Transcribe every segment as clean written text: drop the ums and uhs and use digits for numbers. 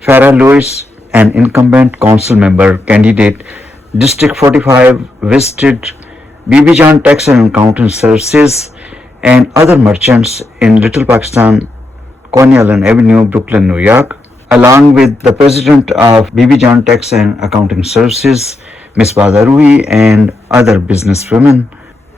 Farah Lewis, an incumbent council member candidate, District 45, visited Bibijan Tax and Accounting Services and other merchants in Little Pakistan, Coney Island Avenue, Brooklyn, New York, along with the president of Bibijan Tax and Accounting Services, Ms. Badarui, and other businesswomen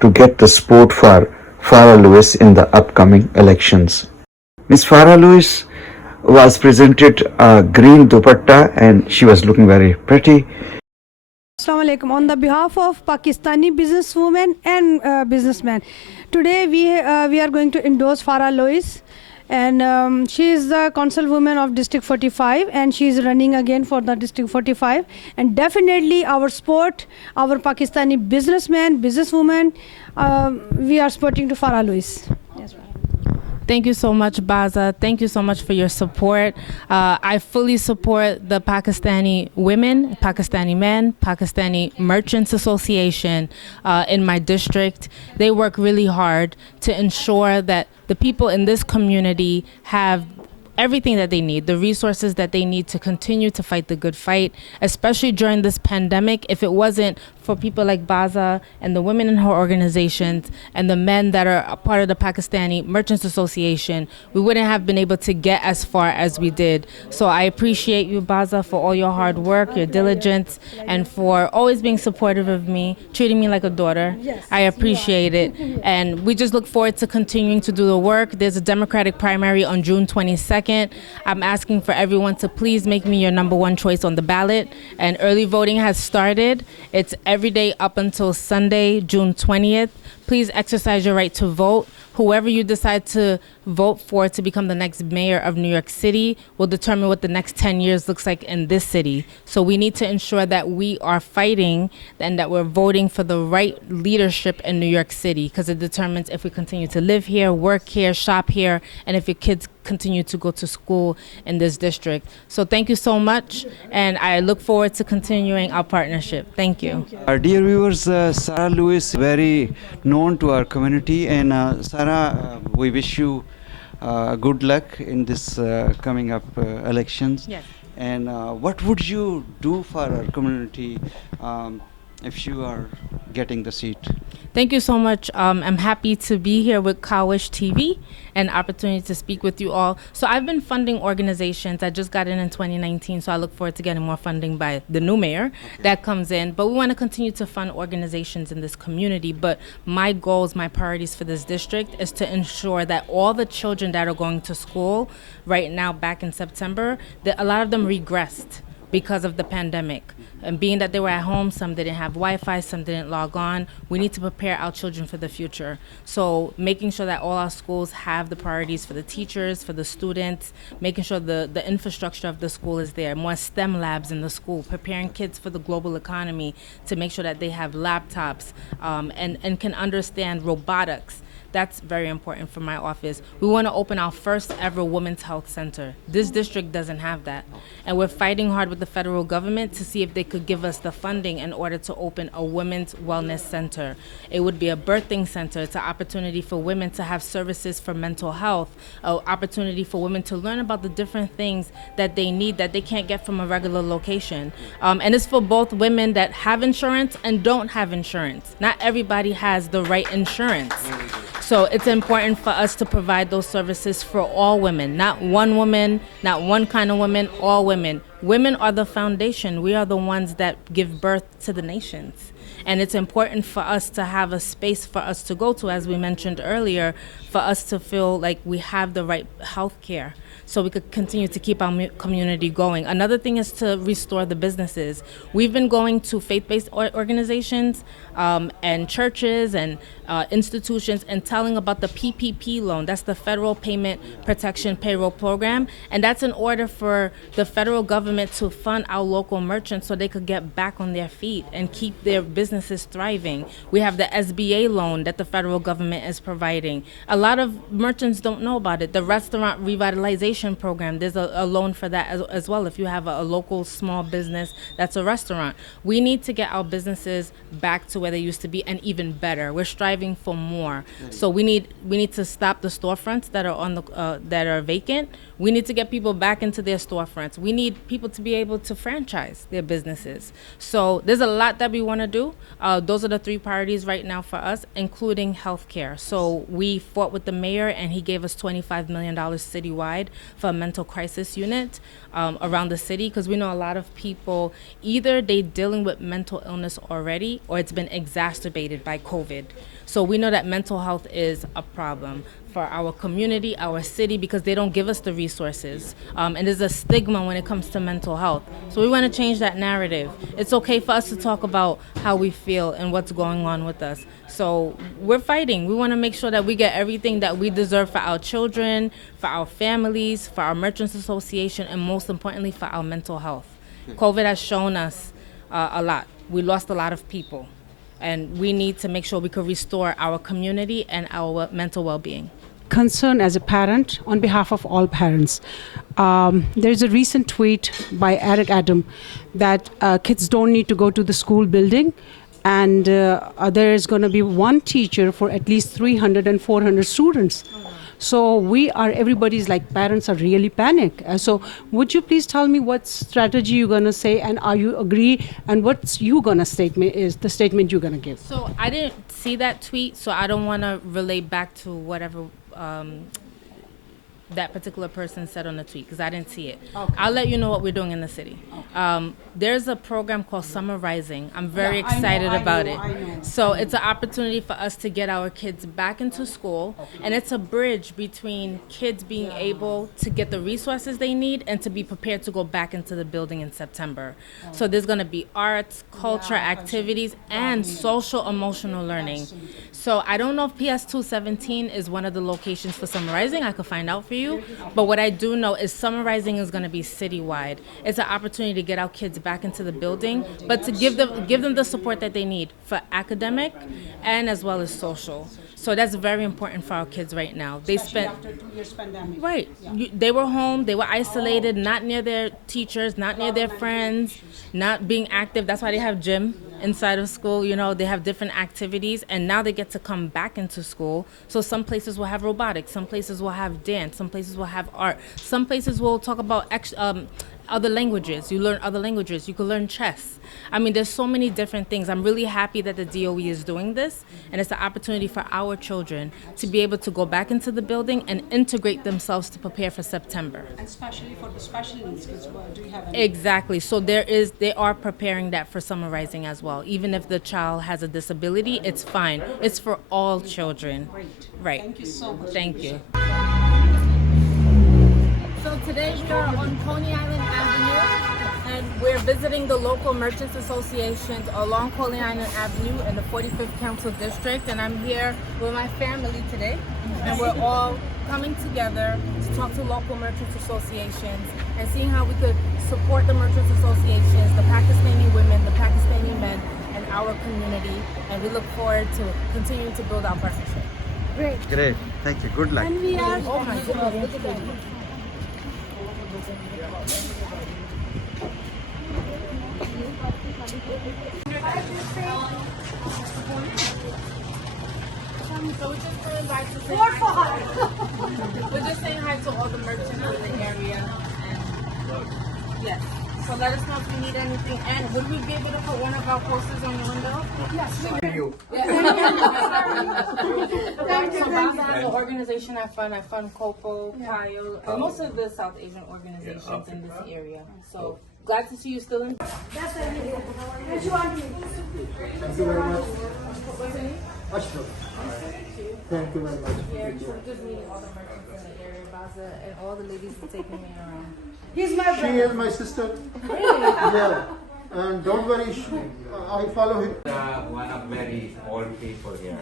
to get the support for Farah Lewis in the upcoming elections. Ms. Farah Lewis was presented a green dupatta and she was looking very pretty. Assalamu alaikum. On the behalf of Pakistani businesswomen and businessmen, today we are going to endorse Farah Lois, and she is the councilwoman of District 45, and she is running again for the District 45. And definitely our support, our Pakistani businessmen, businesswomen, we are supporting to Farah Lois. Yes, right. Thank you so much, Baza. Thank you so much for your support. I fully support the Pakistani women, Pakistani men, Pakistani Merchants Association in my district. They work really hard to ensure that the people in this community have everything that they need, the resources that they need to continue to fight the good fight, especially during this pandemic. If it wasn't for people like Baza and the women in her organizations and the men that are a part of the Pakistani Merchants Association, we wouldn't have been able to get as far as we did. So I appreciate you, Baza, for all your hard work, your diligence, and for always being supportive of me, treating me like a daughter. I appreciate it. And we just look forward to continuing to do the work. There's a Democratic primary on June 22nd. I'm asking for everyone to please make me your number one choice on the ballot. And early voting has started. It's every day up until Sunday, June 20th. Please exercise your right to vote. Whoever you decide to vote for to become the next mayor of New York City will determine what the next 10 years looks like in this city. So we need to ensure that we are fighting and that we're voting for the right leadership in New York City, because it determines if we continue to live here, work here, shop here, and if your kids continue to go to school in this district. So thank you so much, and I look forward to continuing our partnership. Thank you. Our dear viewers, Sarah Lewis, very known to our community, and Sarah, we wish you good luck in this coming up elections. Yes. And what would you do for our community if you are getting the seat? Thank you so much. I'm happy to be here with Kawish TV and opportunity to speak with you all. So I've been funding organizations. I just got in 2019, so I look forward to getting more funding by the new mayor that comes in. But we want to continue to fund organizations in this community. But my goals, my priorities for this district is to ensure that all the children that are going to school right now back in September, that a lot of them regressed because of the pandemic. And being that they were at home, some didn't have Wi-Fi, some didn't log on. We need to prepare our children for the future. So making sure that all our schools have the priorities for the teachers, for the students, making sure the infrastructure of the school is there, more STEM labs in the school, preparing kids for the global economy to make sure that they have laptops and can understand robotics. That's very important for my office. We want to open our first ever women's health center. This district doesn't have that. And we're fighting hard with the federal government to see if they could give us the funding in order to open a women's wellness center. It would be a birthing center. It's an opportunity for women to have services for mental health, an opportunity for women to learn about the different things that they need that they can't get from a regular location. And it's for both women that have insurance and don't have insurance. Not everybody has the right insurance. So it's important for us to provide those services for all women, not one woman, not one kind of woman, all women. Women are the foundation. We are the ones that give birth to the nations. And it's important for us to have a space for us to go to, as we mentioned earlier, for us to feel like we have the right health care, so we could continue to keep our community going. Another thing is to restore the businesses. We've been going to faith-based organizations and churches and institutions and telling about the PPP loan. That's the Federal Payment Protection Payroll Program. And that's in order for the federal government to fund our local merchants so they could get back on their feet and keep their businesses thriving. We have the SBA loan that the federal government is providing. A lot of merchants don't know about it. The Restaurant Revitalization Program, there's a loan for that as well if you have a local small business that's a restaurant. We need to get our businesses back to where they used to be and even better. We're striving for more. So we need to stop the storefronts that are on the that are vacant. We need to get people back into their storefronts. We need people to be able to franchise their businesses. So there's a lot that we want to do. Those are the 3 priorities right now for us, including healthcare. So we fought with the mayor, and he gave us $25 million citywide for a mental crisis unit around the city, because we know a lot of people, either they're dealing with mental illness already, or it's been exacerbated by COVID. So we know that mental health is a problem for our community, our city, because they don't give us the resources. And there's a stigma when it comes to mental health. So we want to change that narrative. It's okay for us to talk about how we feel and what's going on with us. So we're fighting. We want to make sure that we get everything that we deserve for our children, for our families, for our Merchants Association, and most importantly, for our mental health. COVID has shown us a lot. We lost a lot of people. And we need to make sure we could restore our community and our mental well-being. Concern as a parent on behalf of all parents. There's a recent tweet by Eric Adam that kids don't need to go to the school building, and there is going to be one teacher for at least 300 and 400 students. So everybody's like, parents are really panic. So would you please tell me what strategy you're going to say, and are you agree, and what's you going to the statement you're going to give? So I didn't see that tweet, so I don't want to relate back to whatever that particular person said on the tweet, because I didn't see it. Okay. I'll let you know what we're doing in the city. Okay. There's a program called Summer Rising. I'm very excited about it. So it's an opportunity for us to get our kids back into school, and it's a bridge between kids being able to get the resources they need and to be prepared to go back into the building in September. So there's going to be arts, culture, activities, and social emotional learning. So I don't know if PS 217 is one of the locations for Summer Rising. I could find out for you. But what I do know is Summer Rising is going to be citywide. It's an opportunity to get our kids back into the building, but to give them the support that they need for academic and as well as social. So that's very important for our kids right now. They spent after 2 years pandemic. Right. They were home. They were isolated, not near their teachers, not near their friends, not being active. That's why they have gym inside of school. You know, they have different activities, and now they get to come back into school. So some places will have robotics, some places will have dance, some places will have art, some places will talk about other languages. You learn other languages. You can learn chess. I mean, there's so many different things. I'm really happy that the DOE is doing this, and it's an opportunity for our children to be able to go back into the building and integrate themselves to prepare for September. And especially for the special needs kids, do you have any? Exactly. So they are preparing that for Summer Rising as well. Even if the child has a disability, it's fine. It's for all children. Great. Right. Thank you so much. Thank you. So today we are on Coney Island Avenue, and we're visiting the local Merchants Associations along Coney Island Avenue in the 45th Council District, and I'm here with my family today, and we're all coming together to talk to local Merchants Associations and seeing how we could support the Merchants Associations, the Pakistani women, the Pakistani men, and our community, and we look forward to continuing to build our partnership. Great. Great. Thank you. Good luck. And we are. Oh my goodness, look at that. So we're just going back to say we're just saying hi to all the merchants in the area, and yes. So let us know if you need anything. And would we be able to put one of our posters on the window? Yes. Thank you. The organization I fund Copo, Pio, and most of the South Asian organizations in this area. So glad to see you still in. Thank you very much. Ashok. Thank you very much. Yeah, just meeting all the merchants in the area, Baza, and all the ladies are taking me around. He's my She brother. is my sister. Yeah. And don't worry, I follow him. One of very old people here.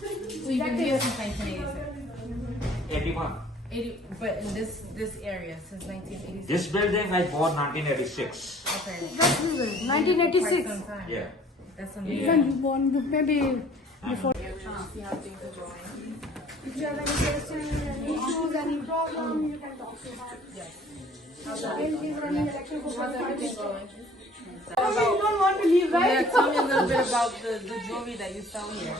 So you've been here since 1986? 81. 80, but in this area since 1986? This building I bought 1986. Okay. That's 1986. Quite some time. Yeah. That's amazing. When you born, maybe before. Yeah, we're trying to see how things are going. If you have any questions, any issues, any problem, you can talk to her. Yes. He's running election for How's everything 45 going? You don't want to leave, Yeah, right? tell me a little bit about the jewelry that you sell here.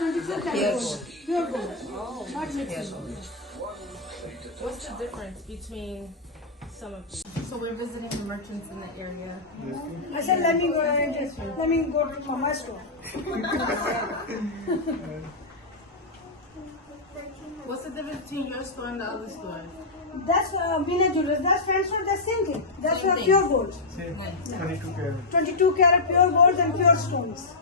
This is a 22 karat gold. Pure gold. Not mixed. What's the difference between some of these? So we're visiting the merchants in the area. I said, let me go to Mama's store. What's the difference between your store and the other store? That's Veena Jewelers. That's friends store. That's same thing. That's Same for thing. pure gold. Say 22 carat. 22 karat pure gold and pure stones.